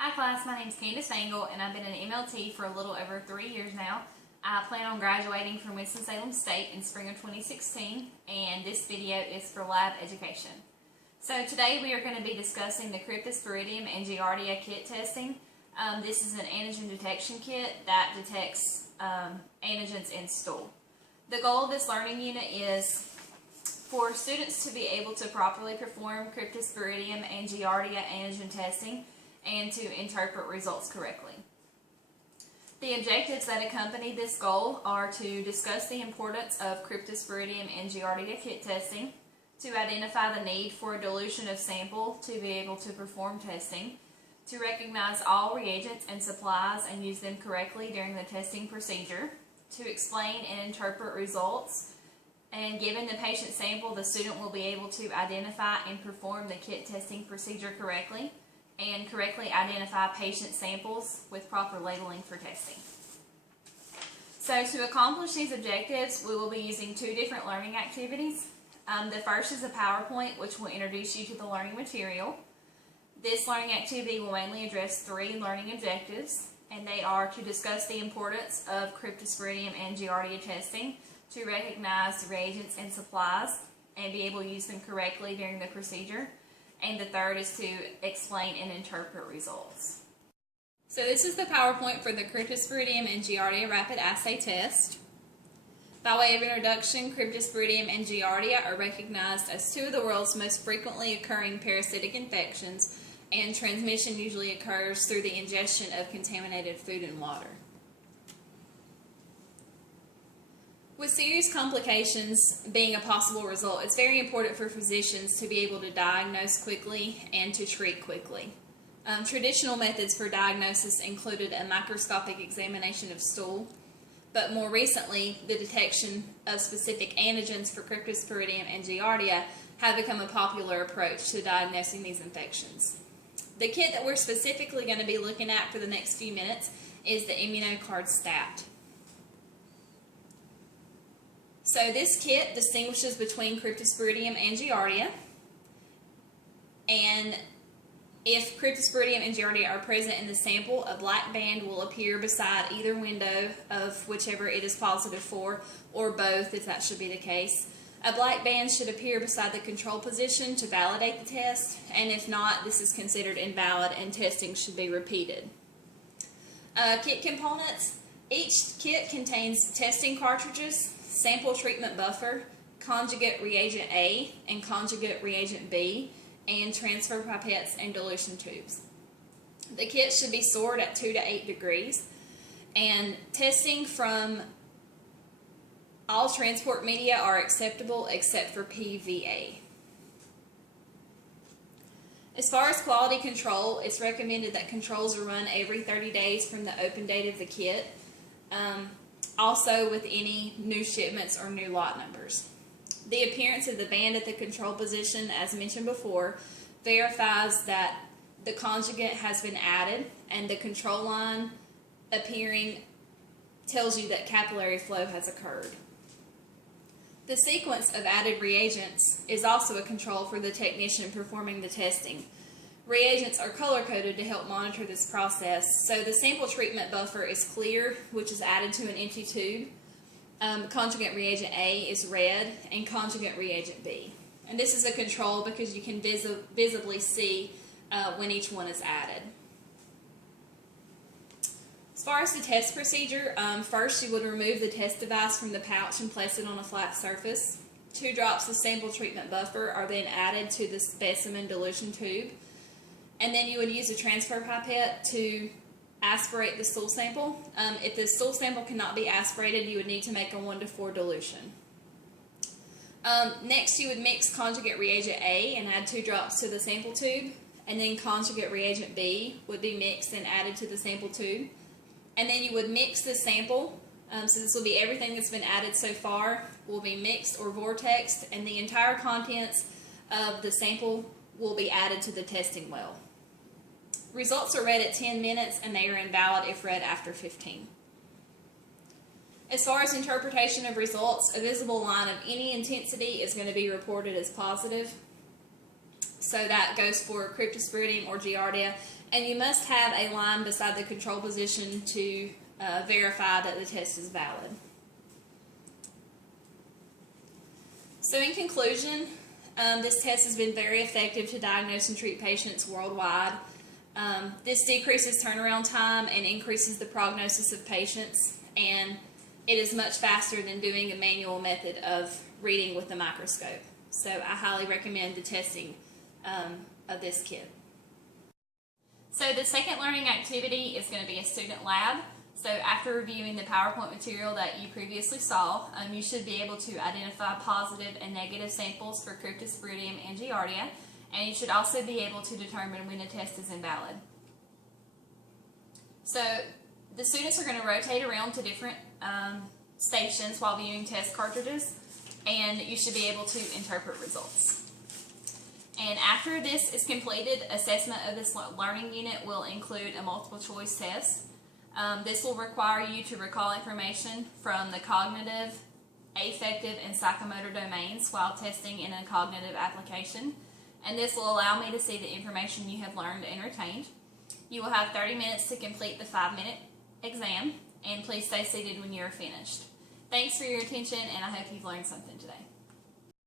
Hi class, my name is Candace Angle and I've been an MLT for a little over 3 years now. I plan on graduating from Winston-Salem State in spring of 2016 and this video is for lab education. So today we are going to be discussing the Cryptosporidium and Giardia kit testing. This is an antigen detection kit that detects antigens in stool. The goal of this learning unit is for students to be able to properly perform Cryptosporidium and Giardia antigen testing and to interpret results correctly. The objectives that accompany this goal are to discuss the importance of Cryptosporidium and Giardia kit testing, to identify the need for a dilution of sample to be able to perform testing, to recognize all reagents and supplies and use them correctly during the testing procedure, to explain and interpret results, and given the patient sample, the student will be able to identify and perform the kit testing procedure correctly, and correctly identify patient samples with proper labeling for testing. So to accomplish these objectives, we will be using two different learning activities. The first is a PowerPoint, which will introduce you to the learning material. This learning activity will mainly address three learning objectives, and they are to discuss the importance of Cryptosporidium and Giardia testing, to recognize the reagents and supplies, and be able to use them correctly during the procedure. And the third is to explain and interpret results. So this is the PowerPoint for the Cryptosporidium and Giardia rapid assay test. By way of introduction, Cryptosporidium and Giardia are recognized as two of the world's most frequently occurring parasitic infections, and transmission usually occurs through the ingestion of contaminated food and water. With serious complications being a possible result, it's very important for physicians to be able to diagnose quickly and to treat quickly. Traditional methods for diagnosis included a microscopic examination of stool, but more recently, the detection of specific antigens for Cryptosporidium and Giardia have become a popular approach to diagnosing these infections. The kit that we're specifically going to be looking at for the next few minutes is the ImmunoCard Stat. So this kit distinguishes between Cryptosporidium and Giardia, and if Cryptosporidium and Giardia are present in the sample, a black band will appear beside either window of whichever it is positive for, or both if that should be the case. A black band should appear beside the control position to validate the test, and if not, this is considered invalid and testing should be repeated. Kit components. Each kit contains testing cartridges, sample treatment buffer, conjugate reagent A and conjugate reagent B, and transfer pipettes and dilution tubes. The kit should be stored at 2 to 8 degrees, and testing from all transport media are acceptable except for PVA. As far as quality control, it's recommended that controls are run every 30 days from the open date of the kit. Also with any new shipments or new lot numbers. The appearance of the band at the control position, as mentioned before, verifies that the conjugate has been added, and the control line appearing tells you that capillary flow has occurred. The sequence of added reagents is also a control for the technician performing the testing. Reagents are color-coded to help monitor this process. So the sample treatment buffer is clear, which is added to an empty tube. Conjugate reagent A is red, and conjugate reagent B. And this is a control because you can visibly see when each one is added. As far as the test procedure, first you would remove the test device from the pouch and place it on a flat surface. 2 drops of sample treatment buffer are then added to the specimen dilution tube. And then you would use a transfer pipette to aspirate the stool sample. If the stool sample cannot be aspirated, you would need to make a 1:4 dilution. Next, you would mix conjugate reagent A and add 2 drops to the sample tube. And then conjugate reagent B would be mixed and added to the sample tube. And then you would mix the sample. So this will be everything that's been added so far will be mixed or vortexed, and the entire contents of the sample will be added to the testing well. Results are read at 10 minutes, and they are invalid if read after 15. As far as interpretation of results, a visible line of any intensity is going to be reported as positive. So that goes for Cryptosporidium or Giardia, And you must have a line beside the control position to verify that the test is valid. So in conclusion, this test has been very effective to diagnose and treat patients worldwide. This decreases turnaround time and increases the prognosis of patients, and it is much faster than doing a manual method of reading with the microscope. So I highly recommend the testing of this kit. So the second learning activity is going to be a student lab. So after reviewing the PowerPoint material that you previously saw, you should be able to identify positive and negative samples for Cryptosporidium and Giardia, and you should also be able to determine when a test is invalid. So the students are going to rotate around to different stations while viewing test cartridges, and you should be able to interpret results. And after this is completed, assessment of this learning unit will include a multiple choice test. This will require you to recall information from the cognitive, affective, and psychomotor domains while testing in a cognitive application. And this will allow me to see the information you have learned and retained. You will have 30 minutes to complete the 5-minute exam, and please stay seated when you are finished. Thanks for your attention, and I hope you've learned something today.